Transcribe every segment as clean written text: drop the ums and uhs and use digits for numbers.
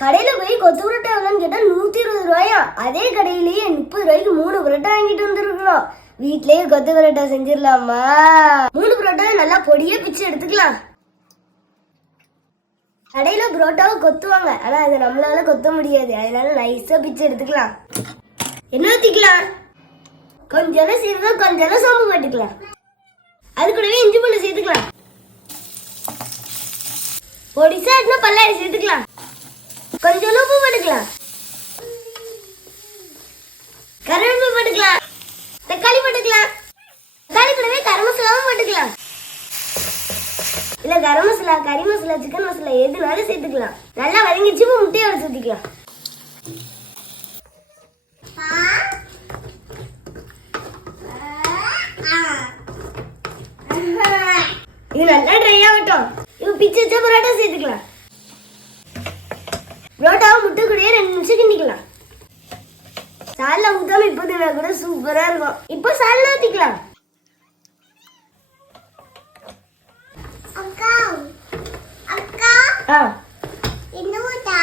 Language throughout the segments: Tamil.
கடையில போய் கொத்து புரோட்டா எவ்வளோன்னு கேட்டா 120 ரூபாயா. அதே கடையிலேயே 30 ரூபாய்க்கு 3 புரோட்டா வாங்கிட்டு வந்துருக்கிறோம். வீட்லயே கொத்து புரோட்டா செஞ்சிடலாமா? 3 புரோட்டா நல்லா பொடியா பிச்சு எடுத்துக்கலாம். கடையில புரோட்டாவை கொத்துவாங்க, ஆனா அதை நம்மளால கொத்த முடியாது. அதனால நைஸா பிச்சு எடுத்துக்கலாம். என்ன ஊத்திக்கலாம்? கொஞ்சம் சீரகம், கொஞ்சம் சோம்பு போட்டுக்கலாம். அது கூடவே இஞ்சி பூண்டு சேர்த்துக்கலாம். பொடிசா இருந்தா பல்லாரி சேர்த்துக்கலாம். கொஞ்சம் உப்பு போட்டுக்கலாம். கருவேப்பிலை போட்டுக்கலாம். தக்காளி போட்டுக்கலாம். தக்காளி கூடவே கரம் மசாலாவும் போட்டுக்கலாம். இல்ல கரம் மசாலா, கறி மசாலா, சிக்கன் மசாலா எதுனாலும் சேர்த்துக்கலாம். நல்லா வதங்கிச்சு முட்டையை உடைச்சு ஊத்திக்கலாம். இது நல்லா ட்ரை ஆகட்டும். இப்போ பிச்சு வச்ச பரோட்டா சேர்த்துக்கலாம். பரோட்டாவை முட்டை கூடயே 2 நிமிஷம் கிண்டிக்கலாம். சால்னா ஊத்தாம இப்போ தின்னா கூட சூப்பரா இருக்கும். இப்போ சால்னா ஊத்திக்கலாம். என்னடா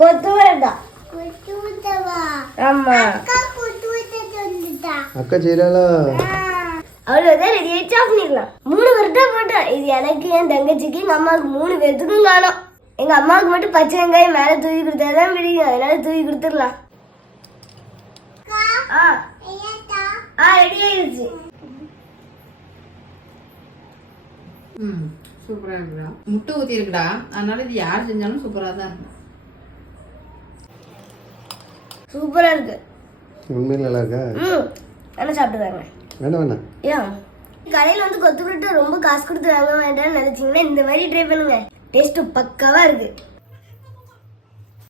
கொத்து புரோட்டா. ஆமா அக்கா செய்யறாளா? அவ்வளவுதான், ரெடி ஆயிடுச்சு. ஆஃப் பண்ணிடலாம். 3 புரோட்டா போட்டோம். இது எனக்கு, என் தங்கச்சிக்கு, எங்க அம்மாவுக்கு 3 பேத்துக்கும் காணும். எங்க அம்மாவுக்கு மட்டும் பச்சை வெங்காயம் மேல தூவி கொடுத்தாதான் பிடிக்கும். அதனால தூவி கொடுத்துடலாம். ரெடி ஆயிடுச்சு. சூப்பரா இருக்குடா. முட்டை ஊத்தி இருக்குடா, அதனால இது யார் செஞ்சாலும் சூப்பரா தான் இருக்கும். சூப்பரா இருக்கு. உண்மையில நல்லா இருக்கா? நல்லா சாப்பிட்டுறாங்க. வேணாம் ஏன் கடையில வந்து கொத்து புரோட்டா ரொம்ப காசு கொடுத்து வாங்க வேண்டாம்னு நினைச்சீங்கன்னா இந்த மாதிரி ட்ரை பண்ணுங்க. டேஸ்ட் பக்காவா இருக்கு.